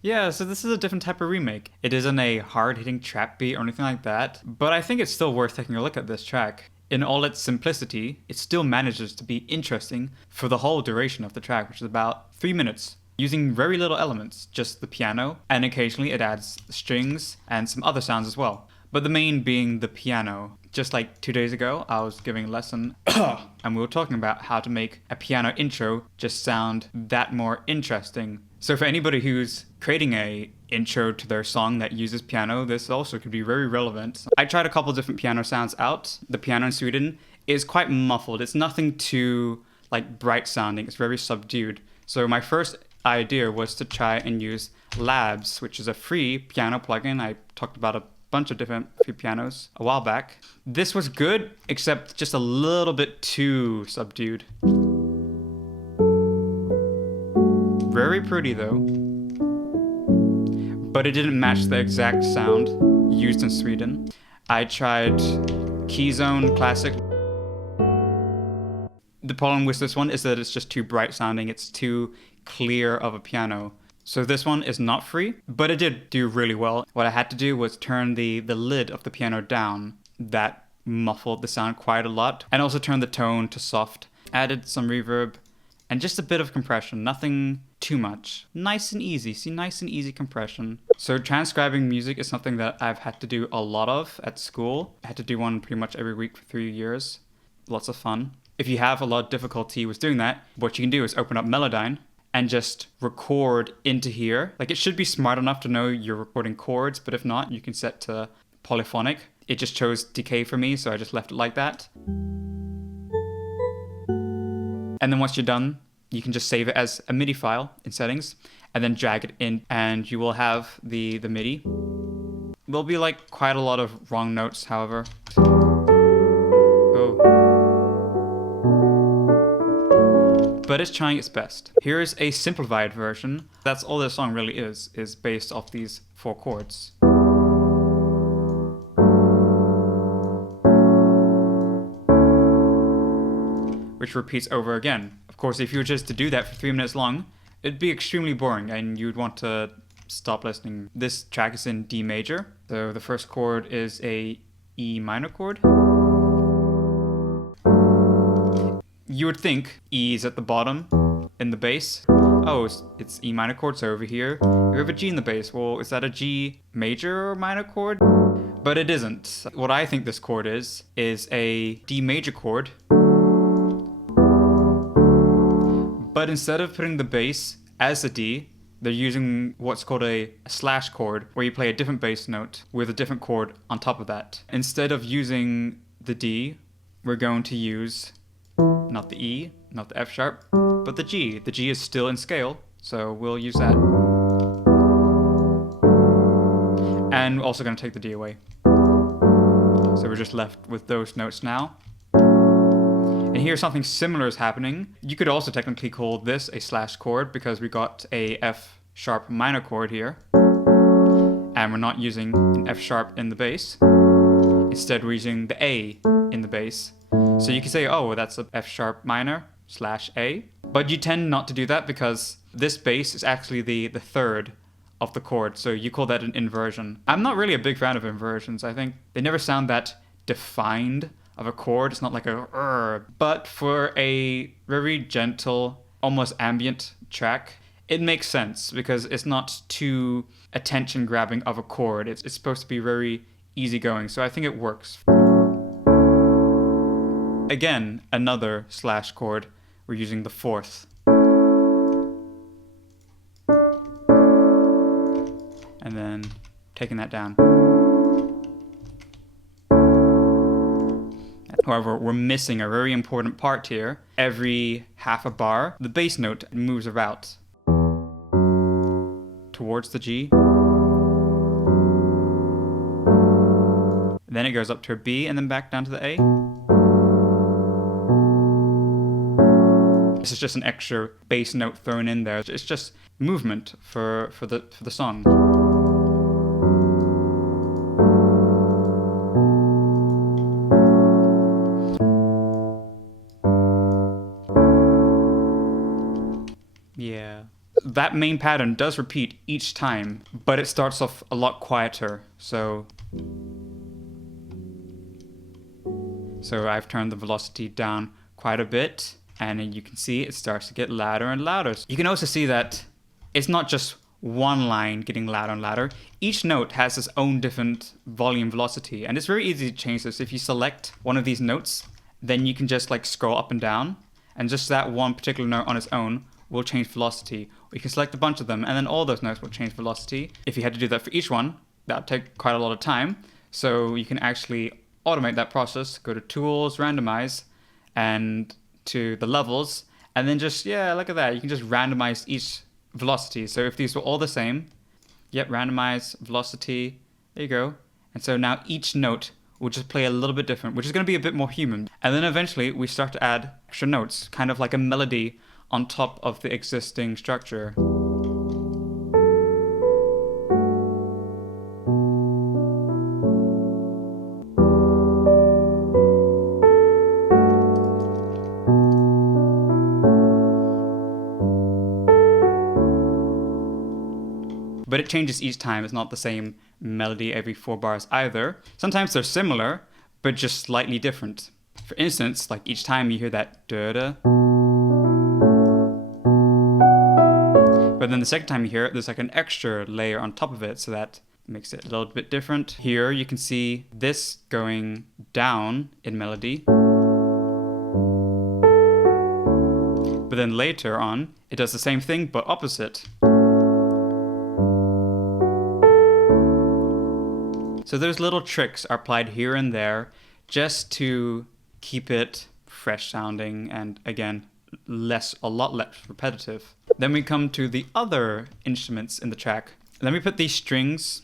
Yeah, so this is a different type of remake. It isn't a hard-hitting trap beat or anything like that, but I think it's still worth taking a look at this track. In all its simplicity, it still manages to be interesting for the whole duration of the track, which is about 3 minutes, using very little elements, just the piano, and occasionally it adds strings and some other sounds as well. But the main being the piano. Just like 2 days ago, I was giving a lesson and we were talking about how to make a piano intro just sound that more interesting. So for anybody who's creating a intro to their song that uses piano, this also could be very relevant. I tried a couple different piano sounds out. The piano in Sweden is quite muffled. It's nothing too like bright sounding. It's very subdued. So my first idea was to try and use Labs, which is a free piano plugin. I talked about a bunch of different free pianos a while back. This was good, except just a little bit too subdued. Very pretty though, but it didn't match the exact sound used in Sweden. I tried Keyzone Classic. The problem with this one is that it's just too bright sounding. It's too clear of a piano. So this one is not free, but it did do really well. What I had to do was turn the lid of the piano down. That muffled the sound quite a lot. And also turn the tone to soft. Added some reverb and just a bit of compression. Nothing too much. Nice and easy. See, nice and easy compression. So transcribing music is something that I've had to do a lot of at school. I had to do one pretty much every week for 3 years. Lots of fun. If you have a lot of difficulty with doing that, what you can do is open up Melodyne and just record into here. Like, it should be smart enough to know you're recording chords, but if not, you can set to polyphonic. It just chose decay for me, so I just left it like that. And then once you're done, you can just save it as a MIDI file in settings and then drag it in and you will have the MIDI. There'll be like quite a lot of wrong notes, however. Oh. But it's trying its best. Here is a simplified version. That's all this song really is based off these 4 chords. Which repeats over again. Of course, if you were just to do that for 3 minutes long, it'd be extremely boring and you'd want to stop listening. This track is in D major. So the first chord is a E minor chord. You would think E is at the bottom in the bass. Oh, it's E minor chord, so over here you have a G in the bass. Well, is that a G major or minor chord? But it isn't. What I think this chord is a D major chord. But instead of putting the bass as a D, they're using what's called a slash chord, where you play a different bass note with a different chord on top of that. Instead of using the D, we're going to use not the E, not the F sharp, but the G. The G is still in scale, so we'll use that. And we're also going to take the D away. So we're just left with those notes now. And here something similar is happening. You could also technically call this a slash chord because we got a F sharp minor chord here. And we're not using an F sharp in the bass. Instead we're using the A in the bass. So you can say, oh, that's a F sharp minor slash A. But you tend not to do that because this bass is actually the third of the chord. So you call that an inversion. I'm not really a big fan of inversions. I think they never sound that defined of a chord. It's not like a but for a very gentle, almost ambient track, it makes sense because it's not too attention grabbing of a chord. It's supposed to be very easygoing, so I think it works. Again, another slash chord. We're using the 4th. And then taking that down. However, we're missing a very important part here. Every half a bar, the bass note moves about towards the G. Then it goes up to a B and then back down to the A. This is just an extra bass note thrown in there. It's just movement for the song. that main pattern does repeat each time, but it starts off a lot quieter. So I've turned the velocity down quite a bit, and you can see it starts to get louder and louder. You can also see that it's not just one line getting louder and louder. Each note has its own different volume velocity, and it's very easy to change this. If you select one of these notes, then you can just like scroll up and down, and just that one particular note on its own will change velocity. Or you can select a bunch of them, and then all those notes will change velocity. If you had to do that for each one, that would take quite a lot of time. So you can actually automate that process. Go to Tools, Randomize, and to the levels, and then just, yeah, look at that. You can just randomize each velocity. So if these were all the same, yep, randomize velocity, there you go. And so now each note will just play a little bit different, which is going to be a bit more human. And then eventually we start to add extra notes, kind of like a melody on top of the existing structure. But it changes each time. It's not the same melody every 4 bars either. Sometimes they're similar, but just slightly different. For instance, like each time you hear that da-da, but then the second time you hear it, there's like an extra layer on top of it, so that makes it a little bit different. Here you can see this going down in melody. But then later on, it does the same thing, but opposite. So those little tricks are applied here and there just to keep it fresh sounding and, again, a lot less repetitive. Then we come to the other instruments in the track. Let me put these strings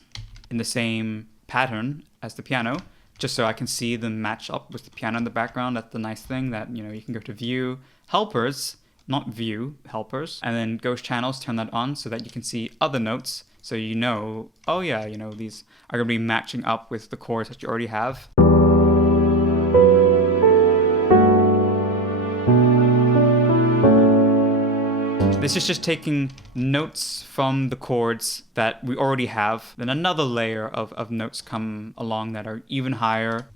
in the same pattern as the piano, just so I can see them match up with the piano in the background. That's the nice thing, that, you can go to View, Helpers, not View, Helpers, and then Ghost Channels, turn that on so that you can see other notes. So oh yeah, these are going to be matching up with the chords that you already have. This is just taking notes from the chords that we already have. Then another layer of notes come along that are even higher.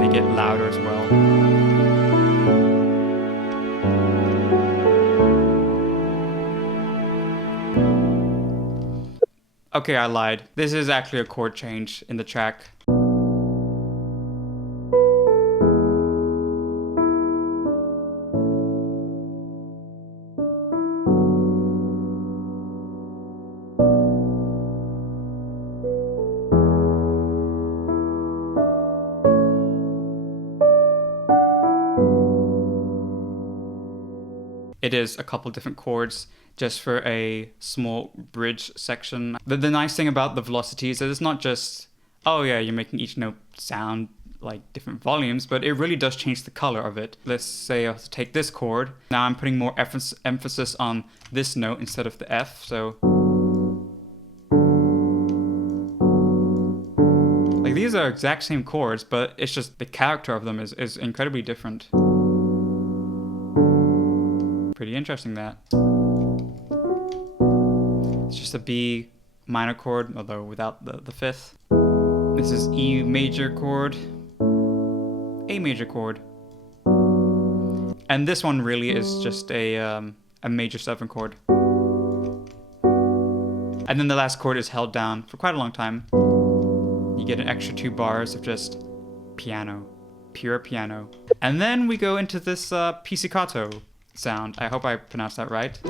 They get louder as well. Okay, I lied. This is actually a chord change in the track. It is a couple different chords just for a small bridge section. The nice thing about the velocity is that it's not just, oh yeah, you're making each note sound like different volumes, but it really does change the color of it. Let's say I take this chord. Now I'm putting more emphasis on this note instead of the F, so. Like these are exact same chords, but it's just the character of them is incredibly different. Pretty interesting, that. It's just a B minor chord, although without the fifth. This is E major chord, A major chord. And this one really is just a major 7 chord. And then the last chord is held down for quite a long time. You get an extra 2 bars of just piano, pure piano. And then we go into this pizzicato sound. I hope I pronounced that right.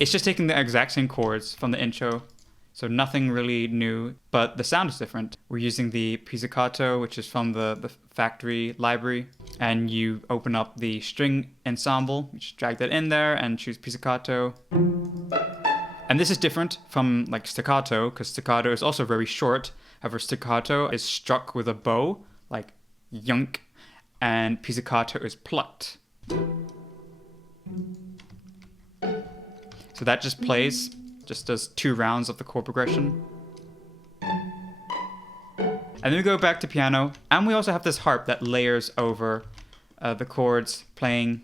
It's just taking the exact same chords from the intro, so nothing really new, but the sound is different. We're using the pizzicato, which is from the factory library, and you open up the string ensemble, you just drag that in there and choose pizzicato. And this is different from like staccato, because staccato is also very short. However, staccato is struck with a bow, like yunk, and pizzicato is plucked. So that just plays, just does 2 rounds of the chord progression. And then we go back to piano, and we also have this harp that layers over the chords, playing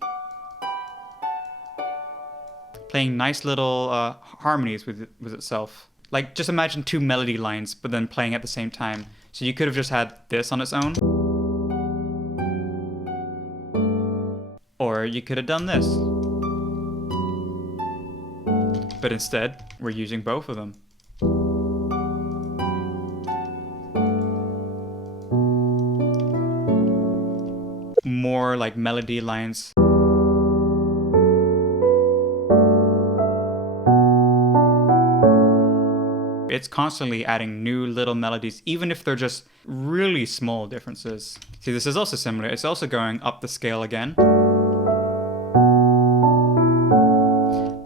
playing nice little harmonies with itself. Like, just imagine two melody lines, but then playing at the same time. So you could have just had this on its own. Or you could have done this. But instead, we're using both of them. More like melody lines. It's constantly adding new little melodies, even if they're just really small differences. See, this is also similar. It's also going up the scale again.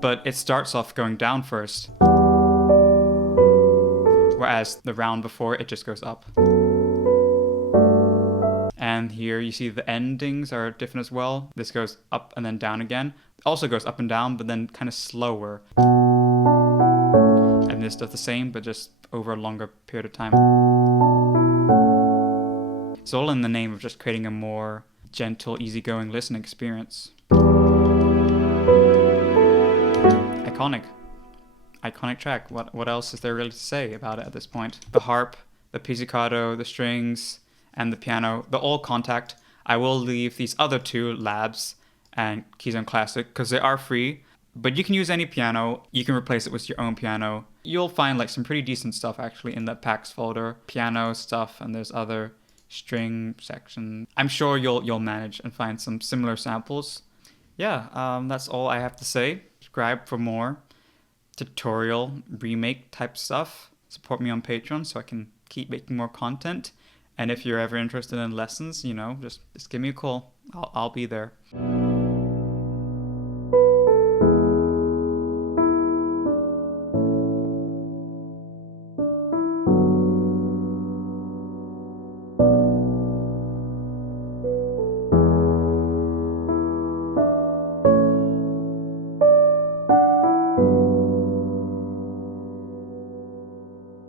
But it starts off going down first. Whereas the round before, it just goes up. And here you see the endings are different as well. This goes up and then down again. It also goes up and down, but then kind of slower. And this does the same, but just over a longer period of time. It's all in the name of just creating a more gentle, easygoing listening experience. Iconic track. What else is there really to say about it at this point? The harp, the pizzicato, the strings, and the piano, they're all contact. I will leave these other two, Labs and Keyzone Classic, because they are free. But you can use any piano. You can replace it with your own piano. You'll find like some pretty decent stuff actually in the packs folder. Piano stuff, and there's other string section. I'm sure you'll manage and find some similar samples. Yeah, that's all I have to say. Subscribe for more tutorial remake type stuff. Support me on Patreon so I can keep making more content. And if you're ever interested in lessons, just give me a call. I'll be there.